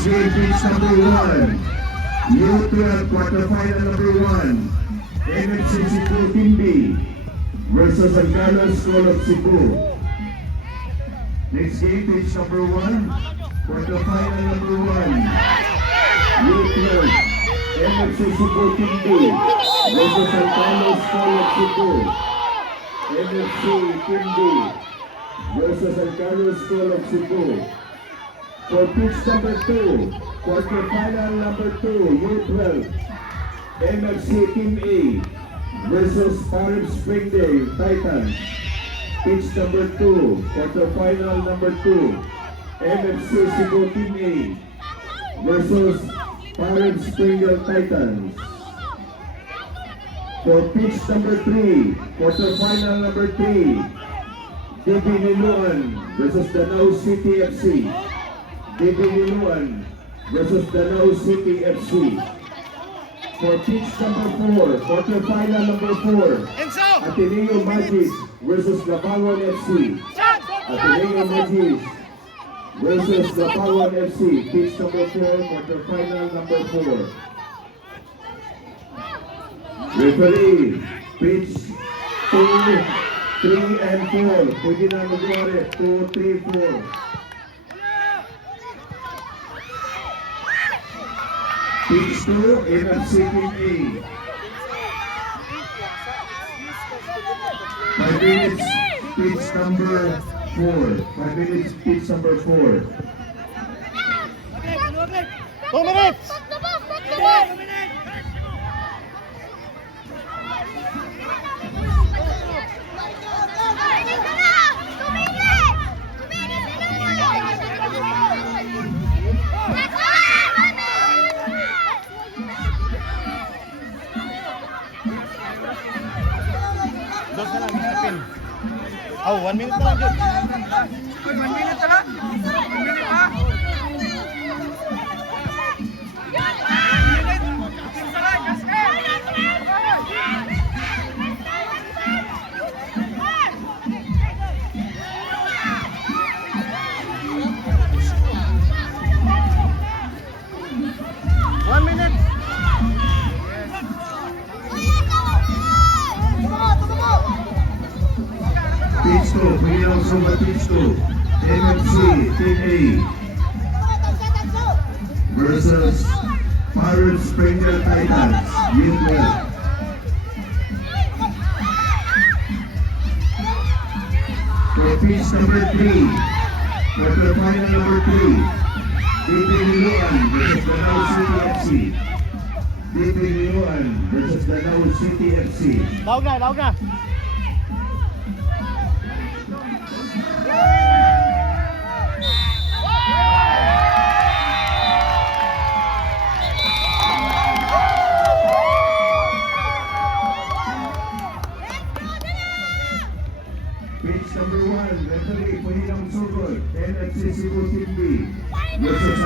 Next game, pitch number 1. U12 quarterfinal number 1. NFC Cebu Team B versus San Carlos School of Cebu. Next game, pitch number 1. Quarterfinal number 1. U12 NFC Cebu Team B versus San Carlos School of Cebu. NFC Team B versus San Carlos School of Cebu. For pitch number 2, quarterfinal number 2, U12, NFC Team A versus Parib Springdale Titans. Pitch number 2, quarterfinal number 2, NFC Cebu Team A versus Parib Springdale Titans. For pitch number 3, quarterfinal number 3, DB Niluan versus Danao City FC. DB Niluan versus Danao City FC. For pitch number 4, quarterfinal number 4, Ateneo Magis versus Labangon FC. Ateneo Magis versus Labangon FC. Pitch number 4, quarterfinal number 4. Referee, pitch 2, 3, and 4. Pwede na mag-ulit. 2, 3, 4. Pitch 2, NFC Team A. 5 minutes, pitch number 4. 5 minutes, pitch number 4. 2 minutes! Dos na lang, Pin. Oh, 1 minute na lang, Jun. 1 minute na lang? 1 minute pa? Pitch 2, we also have pitch 2. NFC Team A versus Parib Springdale Titans. U12. For pitch number 3, quarterfinal number 3, DB Niluan versus Danao City FC. DB Niluan versus Danao City FC. Laog na, laog na. Pitch number 1, referee, Puhilang Sugod, NFC Cebu Team B versus